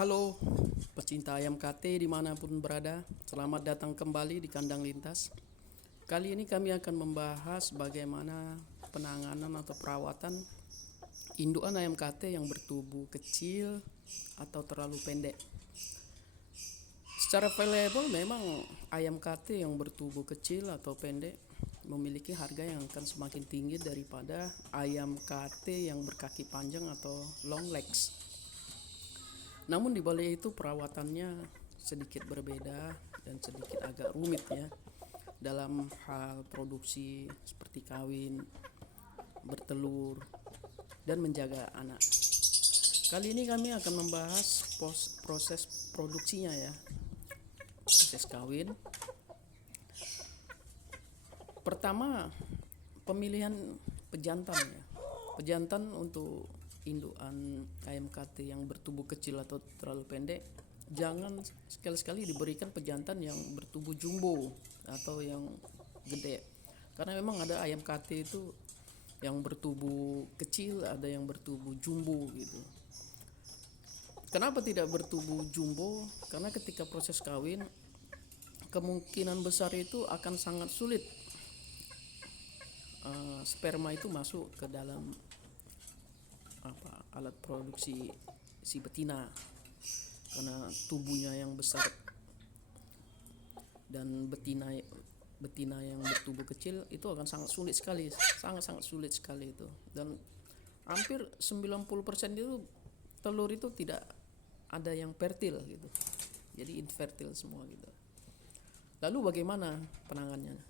Halo, pecinta ayam KT dimanapun berada. Selamat datang kembali di Kandang Lintas. Kali ini kami akan membahas bagaimana penanganan atau perawatan indukan ayam KT yang bertubuh kecil atau terlalu pendek. Secara valuable memang ayam KT yang bertubuh kecil atau pendek memiliki harga yang akan semakin tinggi daripada ayam KT yang berkaki panjang atau long legs. Namun di balik itu perawatannya sedikit berbeda dan sedikit agak rumit ya dalam hal produksi seperti kawin, bertelur, dan menjaga anak. Kali ini kami akan membahas proses produksinya ya, proses kawin. Pertama, pemilihan pejantan ya. Pejantan untuk indukan ayam KT yang bertubuh kecil atau terlalu pendek, jangan sekali-sekali diberikan pejantan yang bertubuh jumbo atau yang gede. Karena memang ada ayam KT itu yang bertubuh kecil, ada yang bertubuh jumbo gitu. Kenapa tidak bertubuh jumbo? Karena ketika proses kawin, kemungkinan besar itu akan sangat sulit sperma itu masuk ke dalam alat produksi si betina, karena tubuhnya yang besar dan betina yang bertubuh kecil itu akan sangat sulit sekali itu, dan hampir 90% itu telur itu tidak ada yang fertil gitu, jadi infertil semua gitu. Lalu bagaimana penanganannya?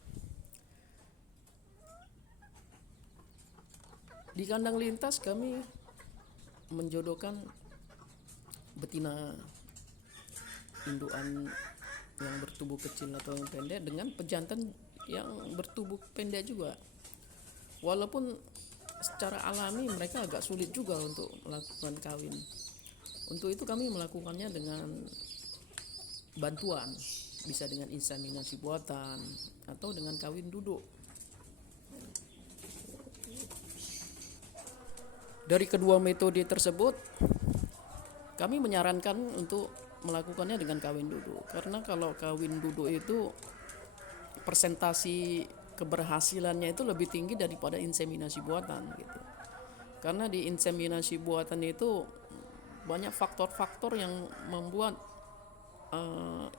Di Kandang Lintas kami menjodohkan betina indukan yang bertubuh kecil atau yang pendek dengan pejantan yang bertubuh pendek juga. Walaupun secara alami mereka agak sulit juga untuk melakukan kawin. Untuk itu kami melakukannya dengan bantuan, bisa dengan inseminasi buatan atau dengan kawin duduk. Dari kedua metode tersebut, kami menyarankan untuk melakukannya dengan kawin duduk. Karena kalau kawin duduk itu persentasi keberhasilannya itu lebih tinggi daripada inseminasi buatan gitu. Karena di inseminasi buatan itu banyak faktor-faktor yang membuat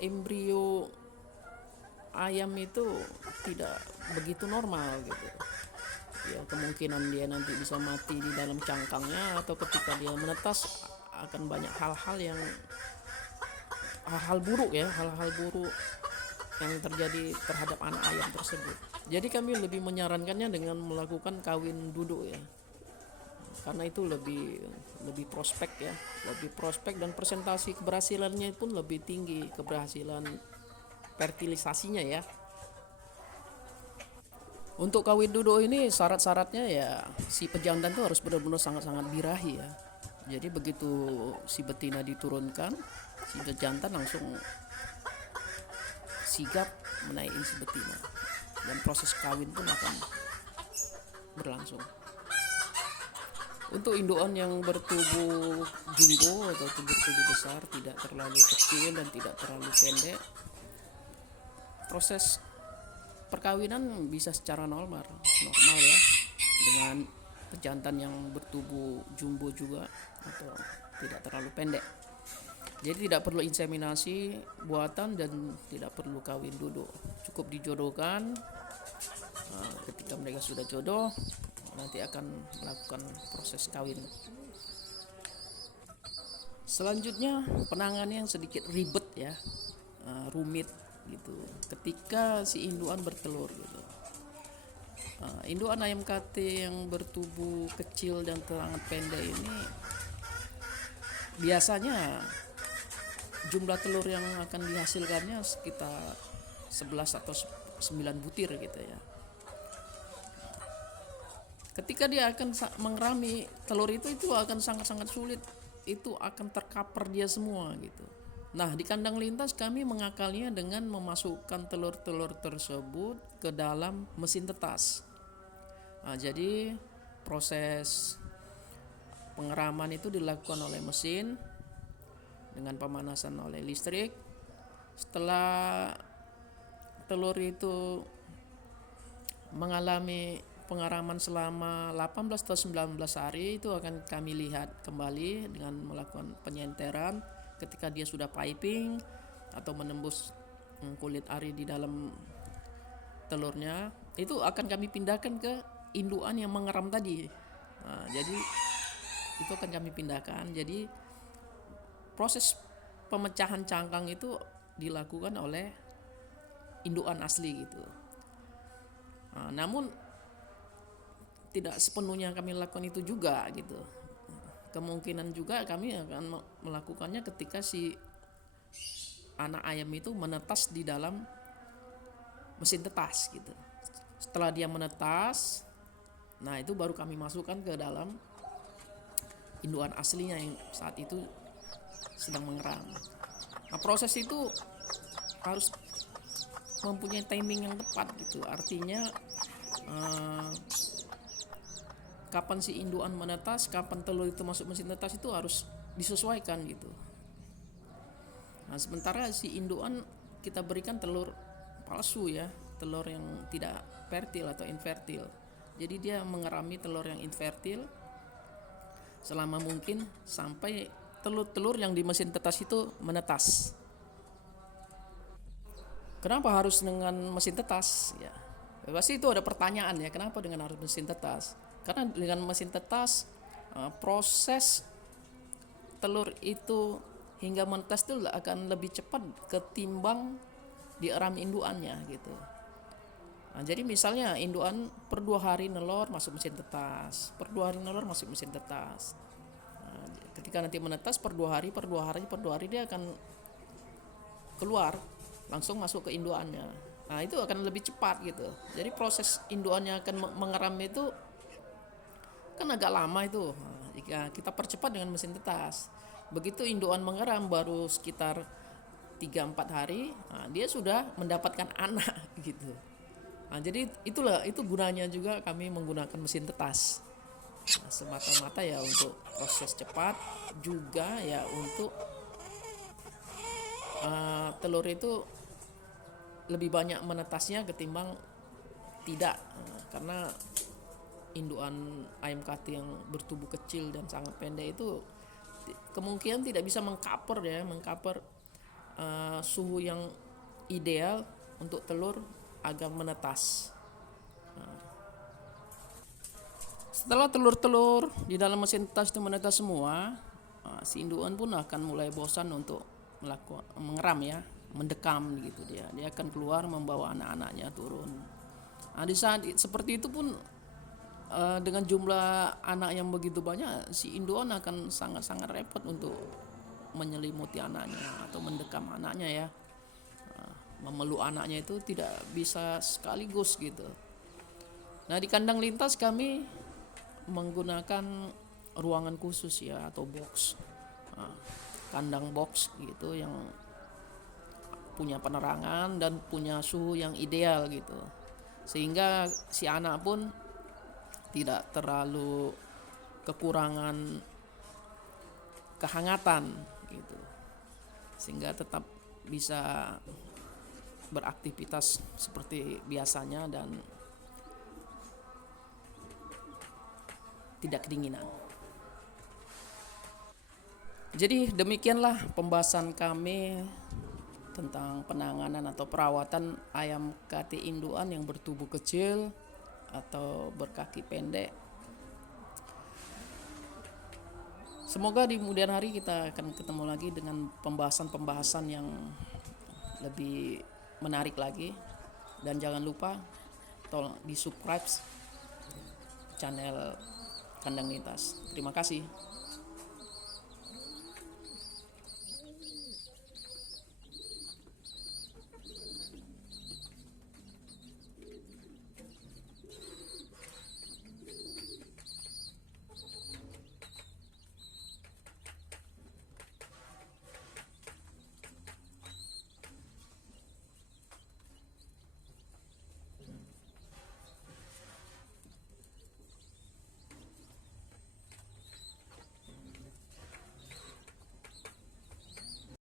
embrio ayam itu tidak begitu normal gitu. Ya, kemungkinan dia nanti bisa mati di dalam cangkangnya, atau ketika dia menetas akan banyak hal-hal buruk yang terjadi terhadap anak ayam tersebut. Jadi kami lebih menyarankannya dengan melakukan kawin duduk ya, karena itu lebih prospek dan presentasi keberhasilannya pun lebih tinggi, keberhasilan fertilisasinya ya. Untuk kawin duduk ini syarat-syaratnya ya, si pejantan tuh harus benar-benar sangat-sangat birahi ya. Jadi begitu si betina diturunkan, si pejantan langsung sigap menaiki si betina, dan proses kawin pun akan berlangsung. Untuk indukan yang bertubuh jumbo atau bertubuh besar, tidak terlalu kecil dan tidak terlalu pendek, proses perkawinan bisa secara normal ya, dengan pejantan yang bertubuh jumbo juga atau tidak terlalu pendek. Jadi tidak perlu inseminasi buatan dan tidak perlu kawin duduk, cukup dijodohkan. Ketika mereka sudah jodoh, nanti akan melakukan proses kawin. Selanjutnya penanganannya yang sedikit ribet ya, rumit gitu, ketika si indukan bertelur gitu. Indukan ayam KT yang bertubuh kecil dan sangat pendek ini biasanya jumlah telur yang akan dihasilkannya sekitar 11 atau 9 butir gitu ya. Ketika dia akan mengerami telur itu akan sangat-sangat sulit, itu akan terkapar dia semua gitu. Nah, di Kandang Lintas kami mengakalnya dengan memasukkan telur-telur tersebut ke dalam mesin tetas. Nah, jadi proses pengeraman itu dilakukan oleh mesin dengan pemanasan oleh listrik. Setelah telur itu mengalami pengaraman selama 18 atau 19 hari, itu akan kami lihat kembali dengan melakukan penyenteran. Ketika dia sudah piping atau menembus kulit ari di dalam telurnya, itu akan kami pindahkan ke induan yang mengeram tadi. Nah, jadi itu akan kami pindahkan. Jadi proses pemecahan cangkang itu dilakukan oleh induan asli gitu. Nah, namun tidak sepenuhnya kami lakukan itu juga gitu. Kemungkinan juga kami akan melakukannya ketika si anak ayam itu menetas di dalam mesin tetas gitu. Setelah dia menetas, nah itu baru kami masukkan ke dalam induan aslinya yang saat itu sedang mengeram. Nah, proses itu harus mempunyai timing yang tepat gitu. Artinya kapan si induan menetas, kapan telur itu masuk mesin tetas itu harus disesuaikan gitu. Nah, sementara si induan kita berikan telur palsu ya, telur yang tidak fertil atau infertil. Jadi dia mengerami telur yang infertil selama mungkin sampai telur-telur yang di mesin tetas itu menetas. Kenapa harus dengan mesin tetas? Ya, pasti itu ada pertanyaan ya, kenapa dengan harus mesin tetas? Karena dengan mesin tetas proses telur itu hingga menetas itu akan lebih cepat ketimbang dieram induannya gitu. Nah, jadi misalnya induan per 2 hari nelor masuk mesin tetas, per 2 hari nelor masuk mesin tetas. Nah, ketika nanti menetas per 2 hari dia akan keluar langsung masuk ke induannya. Nah, itu akan lebih cepat gitu. Jadi proses induannya akan mengeram itu kan agak lama itu. Nah, jika kita percepat dengan mesin tetas, begitu induan mengeram baru sekitar 3-4 hari, nah dia sudah mendapatkan anak gitu. Nah, jadi itu gunanya juga kami menggunakan mesin tetas. Nah, semata-mata ya untuk proses cepat, juga ya untuk telur itu lebih banyak menetasnya ketimbang tidak. Nah, karena induan ayam kati yang bertubuh kecil dan sangat pendek itu kemungkinan tidak bisa mengcover suhu yang ideal untuk telur agar menetas. Setelah telur-telur di dalam mesin tetas itu menetas semua, si induan pun akan mulai bosan untuk mengeram ya, mendekam gitu dia. Dia akan keluar membawa anak-anaknya turun. Nah, di saat seperti itu pun dengan jumlah anak yang begitu banyak, si induan akan sangat-sangat repot untuk menyelimuti anaknya atau mendekam anaknya ya. Memeluk anaknya itu tidak bisa sekaligus gitu. Nah, di kandang lintas kami menggunakan ruangan khusus ya, atau box. Kandang box gitu yang punya penerangan dan punya suhu yang ideal gitu. Sehingga si anak pun tidak terlalu kekurangan kehangatan gitu, sehingga tetap bisa beraktivitas seperti biasanya dan tidak kedinginan. Jadi demikianlah pembahasan kami tentang penanganan atau perawatan ayam kati induan yang bertubuh kecil atau berkaki pendek. Semoga di kemudian hari kita akan ketemu lagi dengan pembahasan-pembahasan yang lebih menarik lagi. Dan jangan lupa tolong di subscribe channel Kandang Lintas. Terima kasih.